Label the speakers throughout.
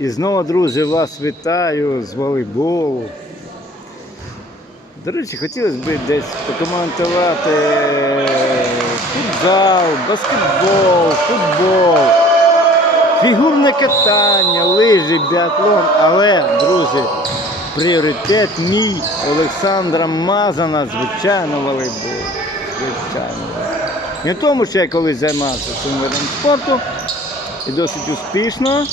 Speaker 1: І знову, друзі, вас вітаю з волейболу. До речі, хотілося б десь покоментувати футзал, баскетбол, футбол, фігурне катання, лижі, біатлон. Але, друзі, пріоритет мій Олександра Мазана, звичайно, волейбол. Звичайно. Не тому, що я колись займався цим видом спорту і досить успішно.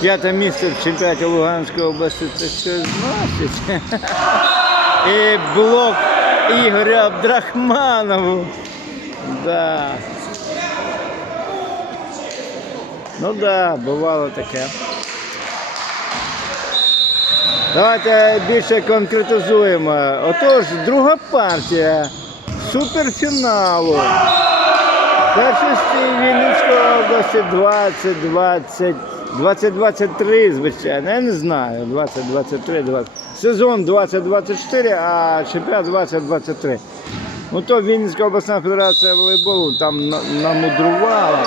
Speaker 1: П'яте місце в чемпіонаті Луганської області це щось значить. І блок Ігоря Абдрахманову. Да. Ну да, бувало таке. Давайте більше конкретизуємо. Отож, друга партія суперфіналу. Першості Вінницької області 2020, 2023, звичайно, я не знаю, 2023, 20. Сезон 2024, а чемпіонат 2023. Ну то Вінницька обласна федерація волейболу там на- намудрувала.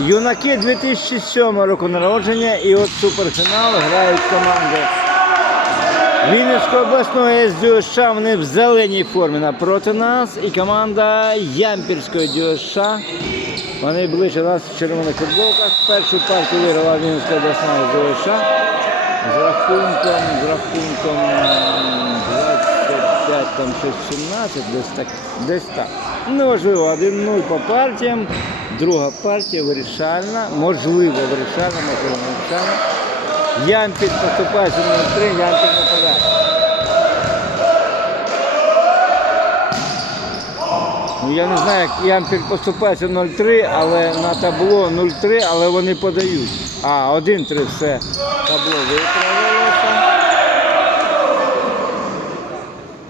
Speaker 1: Юнаки 2007 року народження і от суперфінал грають команди Вінницької обласної СДЮШ, вони в зеленій формі напроти нас. І команда Ямпільської ДЮШ. Вони ближче нас в червоних футболках. Першу партію виграла Вінницька обласна СДЮШ з рахунком, з рахунком 25, там щось 17, десь так. Десь так. Неважливо, 1-0 по партіям. Друга партія вирішальна, можливо, вирішальна, можливо, вирішальна. Ямпіль поступає 0-3, Ямпіль нападає. Ну, я не знаю, як Ямпіль поступається 0-3, але на табло 0-3, але вони подають. А, 1-3 все. Табло виправилося.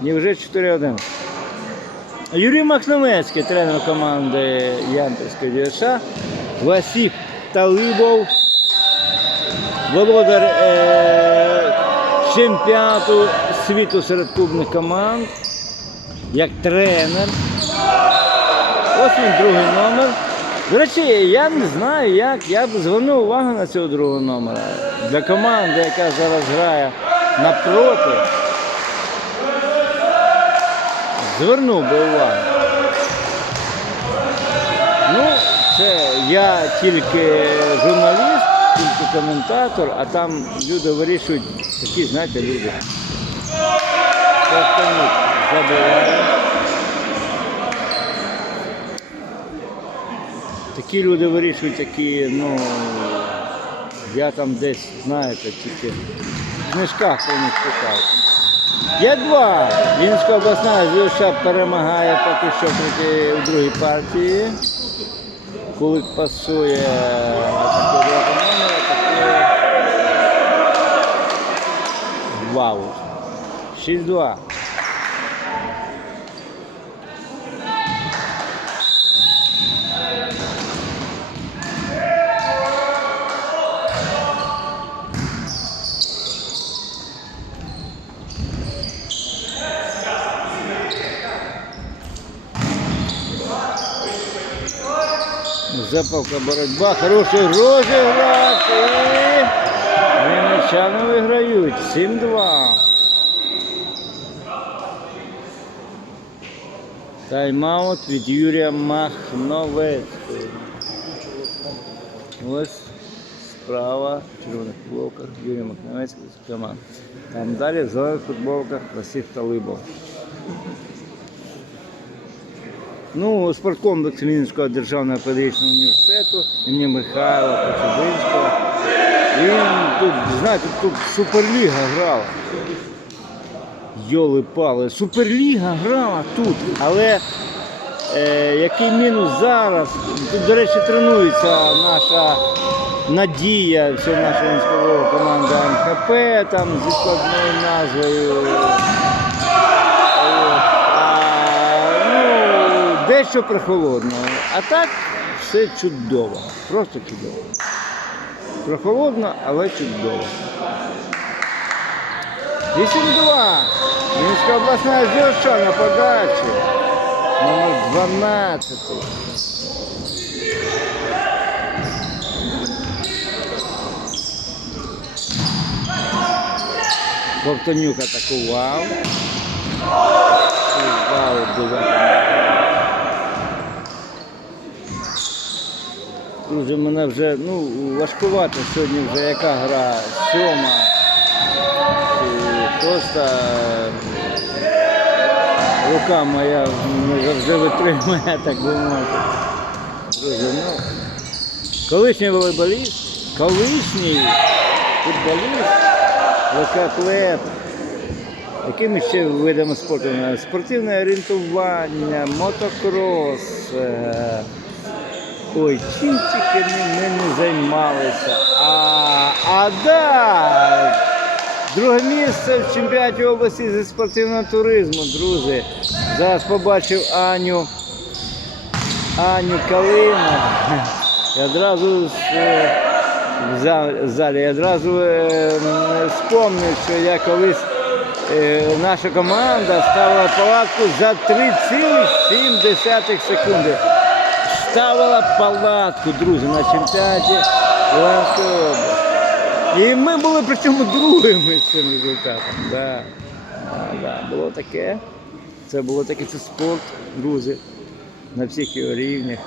Speaker 1: І вже 4-1. Юрій Макномецький, тренер команди Ямпільської ДЮШ. Васіп Талибов, володар е- чемпіонату світу серед клубних команд, як тренер. Ось він другий номер. До речі, я не знаю, як. Я б звернув увагу на цього другого номера. Для команди, яка зараз грає напроти. Звернув би увагу. Ну, це я тільки журналіст, тільки коментатор, а там люди вирішують, такі, знаєте, люди. Ковтанюк Такі люди вирішують, які, ну, я там десь, знаєте, тільки в книжках про них читав. 5-2. Вінська обласна ЗЮШ перемагає поки що проти у другій партії. Кулик пасує таке. Вау. 6-2. Запалка боротьба, хороший розіграш і вінничани виграють 7-2. Тайм-аут від Юрія Махновецького. Ось справа в червоних футболках Юрій Махновецький з команд. Там далі в зелених футболках Василь Талибов. Ну, спорткомплекс Вінницького державного педагогічного університету імені Михайла Коцюбинського. Він тут, знаєте, тут Суперліга грала. Йоли пали. Суперліга грала тут, але е, який мінус зараз? Тут, до речі, тренується наша надія, вся наша військова команда МХП там зі складною назвою. дещо прохолодно. А так все чудово, просто чудово. Прохолодно, але чудово. 8-2. Вінська обласна зірша на подачі. Номер 12. Ковтонюк атакував. Вау, дуже. Дуже мене вже ну, важкувато сьогодні вже яка гра сьома шоста. Рука моя не завжди витримує, так би мовити. Друзі, ну, колишній волейболіст, колишній футболіст, ВК Клеп. Якими ще видами спорту? Спортивне орієнтування, мотокрос. Ой, чим тільки ми, не займалися. А, а да! Друге місце в чемпіонаті області зі спортивного туризму, друзі. Зараз побачив Аню. Аню Калину. І одразу е, в залі, я одразу е, спомнив, що я колись е, наша команда ставила палатку за 3,7 секунди. Ставила палатку, друзі, на чемпіонаті Луганської. І ми були при цьому другими з цим результатом. Да. Да, да. Було таке. Це було таке, це спорт, друзі, на всіх його рівнях.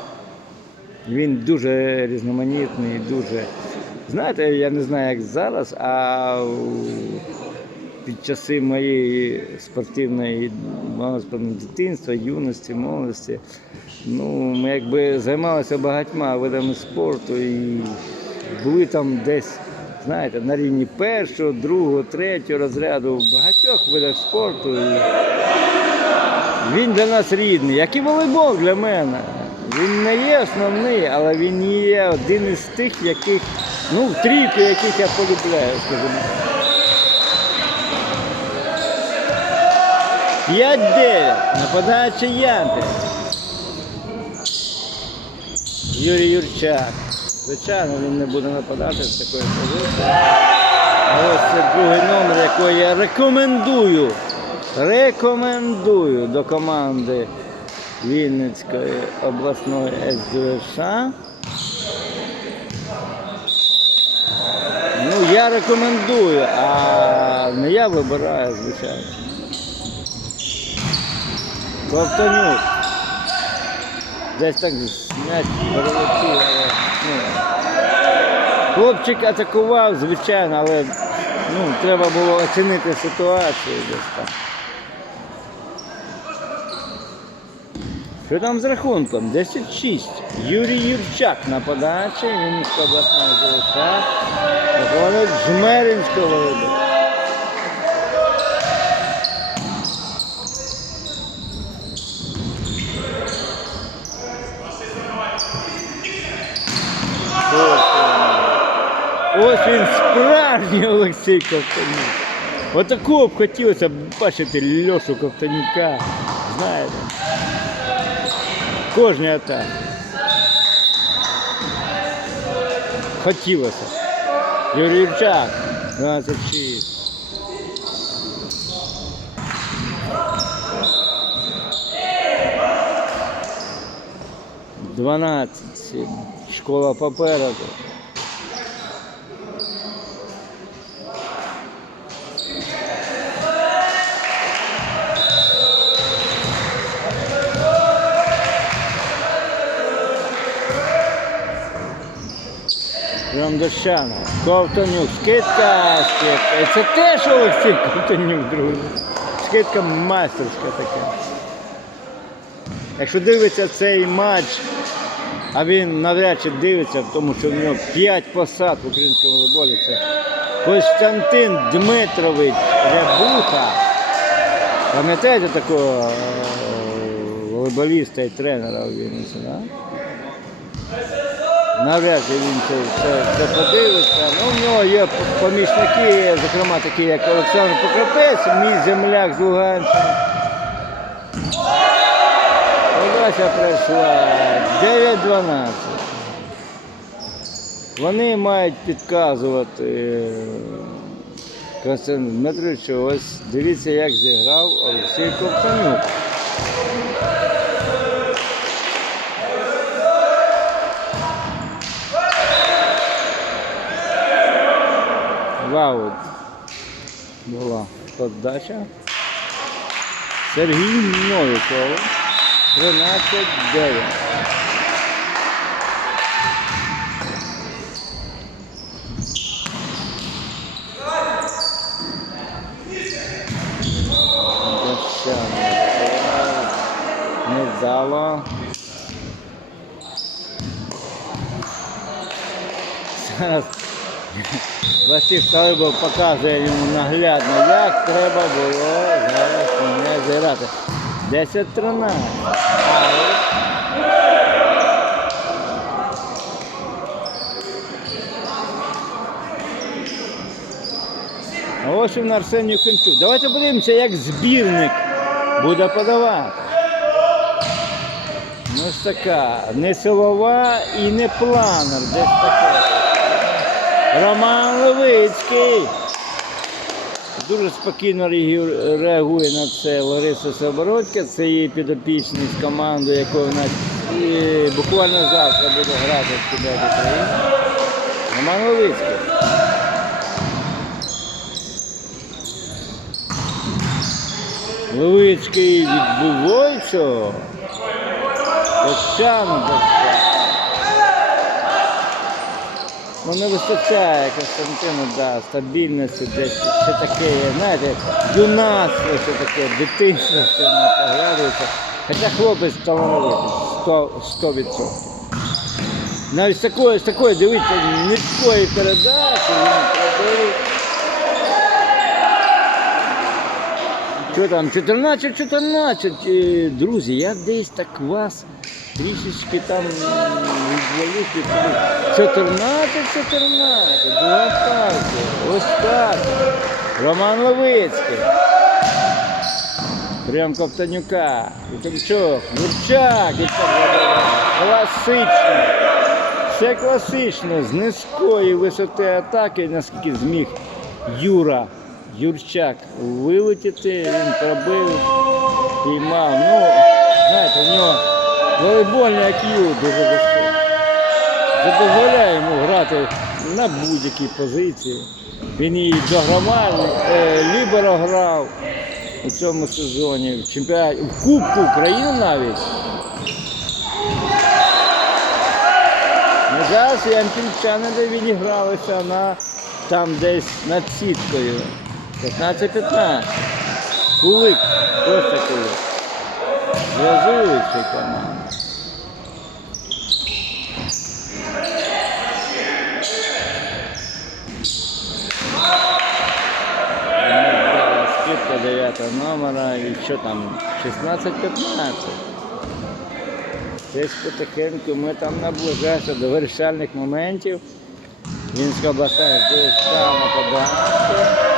Speaker 1: Він дуже різноманітний, дуже. Знаєте, я не знаю, як зараз, а під часи моєї спортивної дитинства, юності, молодості, ну, ми якби займалися багатьма видами спорту і були там десь, знаєте, на рівні першого, другого, третього розряду в багатьох видах спорту. Він для нас рідний, як і волейбол для мене. Він не є основний, але він є один із тих, яких, ну, в трійку, яких я полюбляю, скажімо. 5-9. Нападаючи Янти. Юрій Юрчак. Звичайно, він не буде нападати з такої позиції. Ось це другий номер, який я рекомендую. Рекомендую до команди Вінницької обласної СДВШ. Ну, я рекомендую, а не я вибираю, звичайно. Ковтонюк. Десь так м'яч перелетів, але ну. Хлопчик атакував, звичайно, але ну, треба було оцінити ситуацію десь там. Що там з рахунком? 10-6. Юрій Юрчак нападаючий, він з обласної ЗВС. Виходить Жмеринського волейболу. справжній Олексій Ковтонюк. Отакого б хотілося б бачити Льошу Ковтонюка. Знаєте. Кожний атак. Хотілося. Юрій Юрчак, 26. Дванадцять. Школа попереду. Рандощана, Ковтонюк, скидка, скидка. Це теж Олексій Ковтонюк, друзі. Скидка майстерська така. Якщо дивиться цей матч, а він навряд чи дивиться, тому що в нього 5 посад в українському волейболі, це Костянтин Дмитрович Рябуха. Пам'ятаєте такого е, волейболіста і тренера у Вінниці, да? Навряд чи він це, це, це подивиться. Ну, в нього є помічники, зокрема такі, як Олександр Покропець, мій земляк з Луганщини. Подача пройшла 9-12. Вони мають підказувати е, Константину Дмитровичу, ось дивіться, як зіграв Олексій Ковтанюк. Вау. була подача. Сергій Новіков. 13-9. Дощано. Не вдало. Зараз Василь Талибов показує йому наглядно, як треба було зараз не зіграти. 10-13. Ось він Арсеній Юхимчук. Давайте подивимося, як збірник буде подавати. Ну ж така, не силова і не планер, десь таке. Роман Левицький. Дуже спокійно реагує на це Лариса Собородька. Це її підопічний з командою, якою вона буквально завтра буде грати в Кубок України. Роман Левицький. Левицький відбувається. Дощан, Дощан. Ну не вистачає Константину, да, стабільності, десь все таке, знаєте, юнацтво все таке, дитинство все не проглядується. Хоча хлопець талановитий, 100%. 100%. Навіть з такої, з такої, дивіться, низької передачі він пробив. Що там, 14-14, е, друзі, я десь так вас трішечки там відволікти. 14-14, була партія, ось так. Роман Левицький. Прям Ковтанюка, Вітамчук, Юрчак, Юрчак класично. Все класично, з низької висоти атаки, наскільки зміг Юра Юрчак вилетіти, він пробив, піймав. Ну, знаєте, в нього волейбольний IQ дуже високий. Це дозволяє йому грати на будь-якій позиції. Він і догравальний, е, ліберо грав у цьому сезоні, в чемпіонаті, в Кубку України навіть. Зараз ямпільчани де відігралися на там десь над сіткою. 15-15. Кулик, просто кулик. Зв'язуючи команда. Скидка 9 номера і що там? 16-15. Десь потихеньку ми там наближаємося до вирішальних моментів. Вінська обласна дуже саме подача.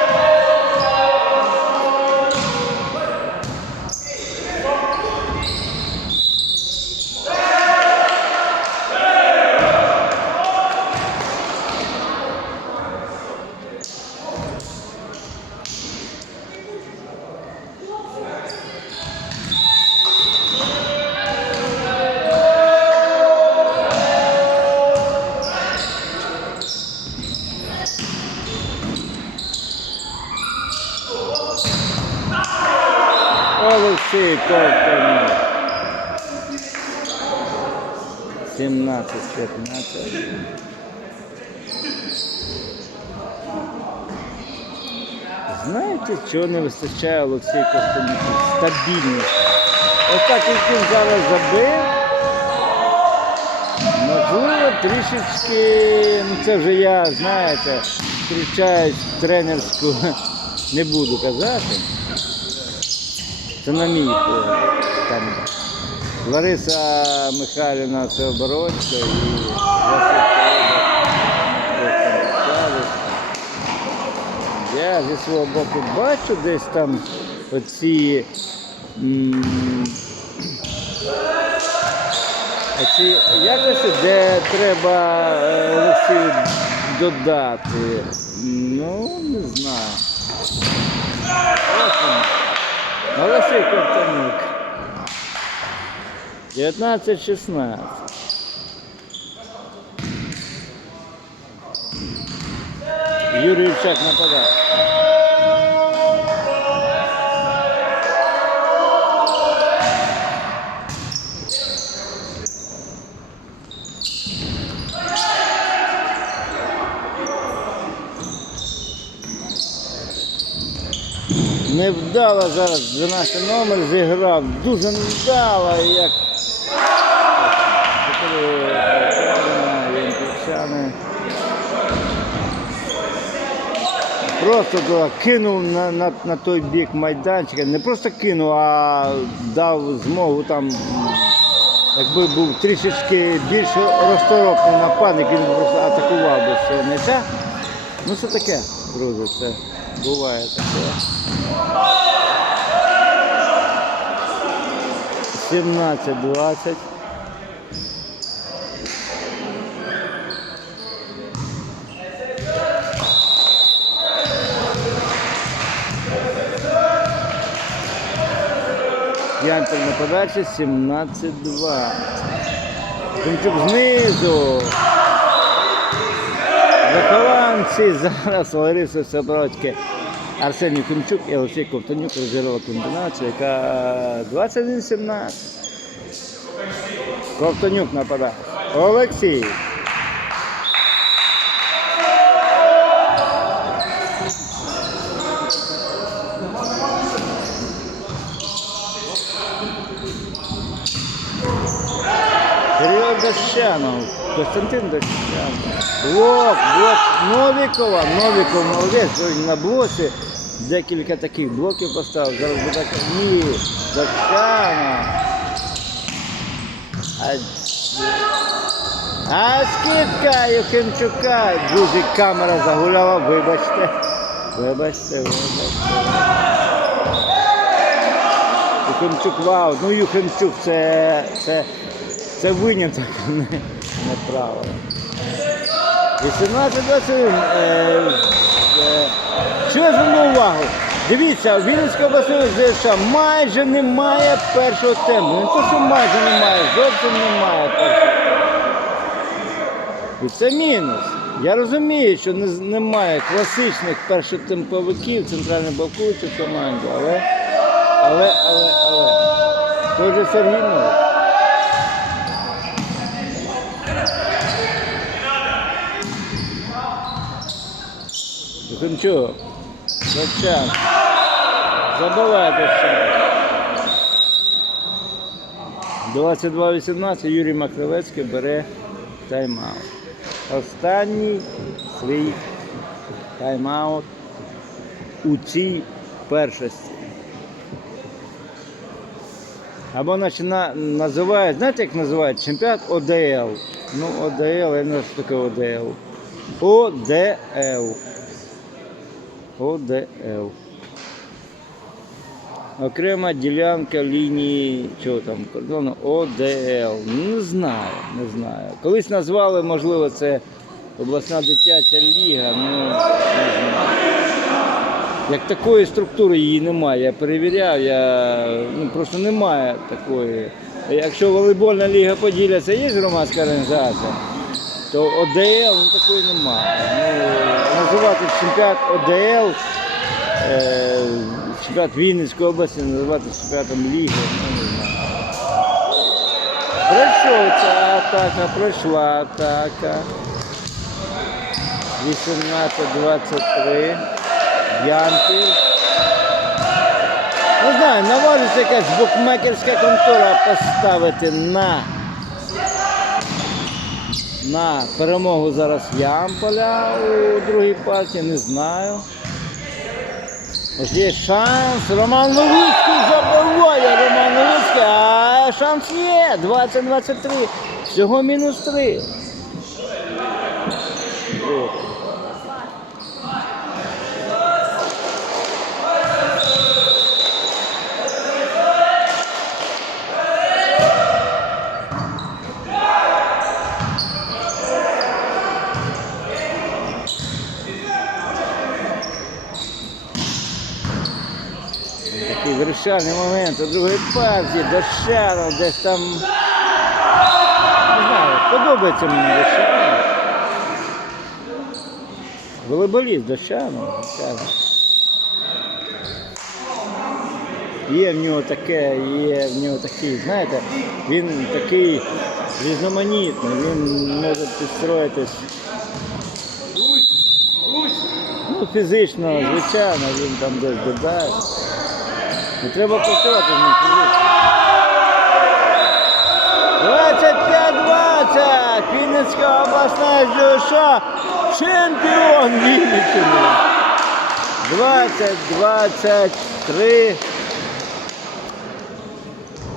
Speaker 1: Олексій Ковтонюк. 17-15. Знаєте, чого не вистачає Олексію Ковтонюку? Стабільність. Ось так як він зараз забив. Можливо, трішечки, ну це вже я, знаєте, втручаюсь тренерську, не буду казати. Це на мій погляд. Там Лариса Михайлівна це оборотська і Я зі свого боку бачу десь там оці, оці якості, де треба е, Олексію додати. Ну, не знаю. Олексій Ковтонюк. 19-16. Юрій Вчак нападає. Невдало зараз 12 номер зіграв, дуже невдало, як Просто туди кинув на, на, на той бік майданчика. Не просто кинув, а дав змогу там, якби був трішечки більш розторопний нападник, він просто атакував би м'яча. Ну це таке, друзі, це буває таке. 17-20. Янтель на подачі 17-2. Тимчук знизу. Вихованці зараз Лариса Сабродське. Арсеній Кимчук і Олексій Ковтонюк розіграли комбінацію, яка 21-17. Ковтонюк нападає. Олексій. Дощанов, Костянтин Дощанов. Блок, блок Новікова. Новіков молодець, сьогодні на блоці. Декілька таких блоків поставив. Зараз буде. Ні, Дощанов. А, а скидка Юхимчука. Друзі, камера загуляла, вибачте. Вибачте, вибачте. Юхимчук, вау. Ну Юхимчук це, це, це виняток, не, правило. 18-21. Е, е, що я звернув увагу? Дивіться, в Вінницької обласної ЗШ майже немає першого темпу. Не то, що майже немає, зовсім немає. І це мінус. Я розумію, що не, немає класичних першотемповиків центральних блокуючих в команді, але, але, але, але. Той же Сергій. Юхимчук. Дочан. Забиває Дочан. 22-18 Юрій Макрилецький бере тайм-аут. Останній свій тайм-аут у цій першості. Або називають, знаєте, як називають чемпіонат ОДЛ. Ну, ОДЛ, я не знаю, що таке ОДЛ. ОДЛ. ОДЛ. Окрема ділянка лінії чого там, кордону ОДЛ. Ну, Не знаю, не знаю. Колись назвали, можливо, це обласна дитяча ліга, ну не знаю. Як такої структури її немає. Я перевіряв, я ну, просто немає такої. Якщо волейбольна ліга поділяться, є громадська організація, то ОДЛ ну, такої немає. Ну, називати чемпіонат ОДЛ, е, чемпіонат Вінницької області, називати чемпіонатом ліги, ну не знаю. Пройшов ця атака, пройшла атака. 18-23. Янків. Не знаю, наважиться якась букмекерська контора поставити на, на перемогу зараз Ямполя у другій партії, не знаю. Є шанс. Роман Новицький забиває Роман Новицький, а шанс є. 20-23. Всього мінус 3. Такий вирішальний момент у другій партії. Дощанов десь там. Не знаю, подобається мені Дощанов. Волейболіст. Дощанов. Є в нього таке, є в нього такий, знаєте, він такий різноманітний, він може підстроїтись. Ну, фізично, звичайно, він там десь додасть. Не треба працювати з них. 25-20. Вінницька обласна СДШ. Чемпіон Вінниччини. 20-23.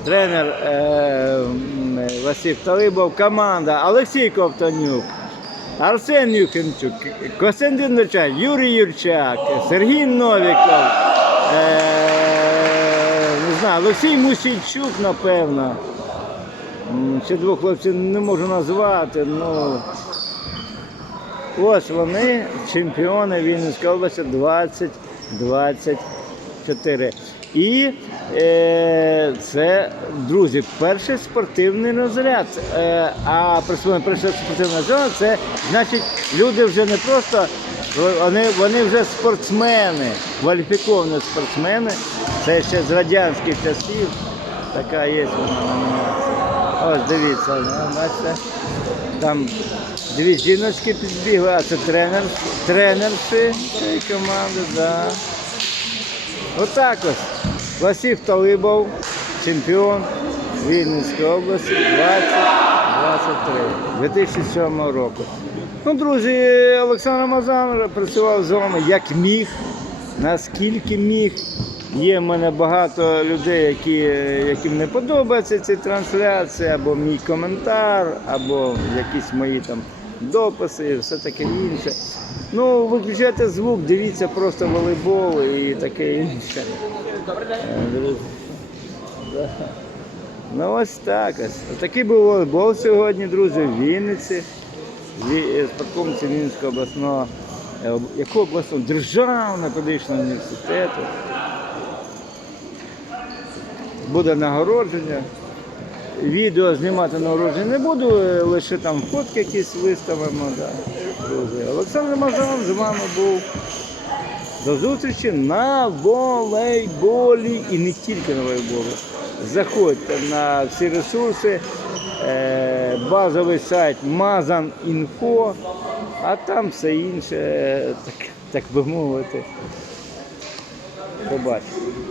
Speaker 1: Тренер е, м, Василь Талибов, команда Олексій Ковтонюк, Арсен Юхимчук, Костянтин Ночак, Юрій Юрчак, Сергій Новіков, е, знаю, Олексій Мусійчук, напевно. Ще двох хлопців не можу назвати, ну. Ось вони, чемпіони Вінницької області 2024. І е, це, друзі, перший спортивний розряд. Е, а перший спортивний розряд це значить люди вже не просто вони, вони вже спортсмени, кваліфіковані спортсмени. Це ще з радянських часів. Така є номінація. Ось дивіться, ну, бачите. Там дві жіночки підбігли, а це тренер, тренерші цієї команди, да. Отак ось. Василь Талибов, чемпіон Вінницької області 2023, 2007 року. Ну, друзі, Олександр Мазан працював з вами як міг, наскільки міг. Є в мене багато людей, які, яким не подобається ці трансляції, або мій коментар, або якісь мої там дописи і все таке інше. Ну, виключайте звук, дивіться просто волейбол і таке інше. Е. Ну ось так ось. Такий був волейбол сьогодні, друзі, в Вінниці. Е, Спадкомці Вінницького обласного, е, якого обласного державного педагогічного університету. Буде нагородження. Відео знімати нагородження не буду, е, лише там фотки якісь виставимо. Да. Олександр Мазан з вами був. До зустрічі на волейболі і не тільки на волейболі. Заходьте на всі ресурси, базовий сайт Mazan.info, а там все інше, так, так би мовити. Побачите.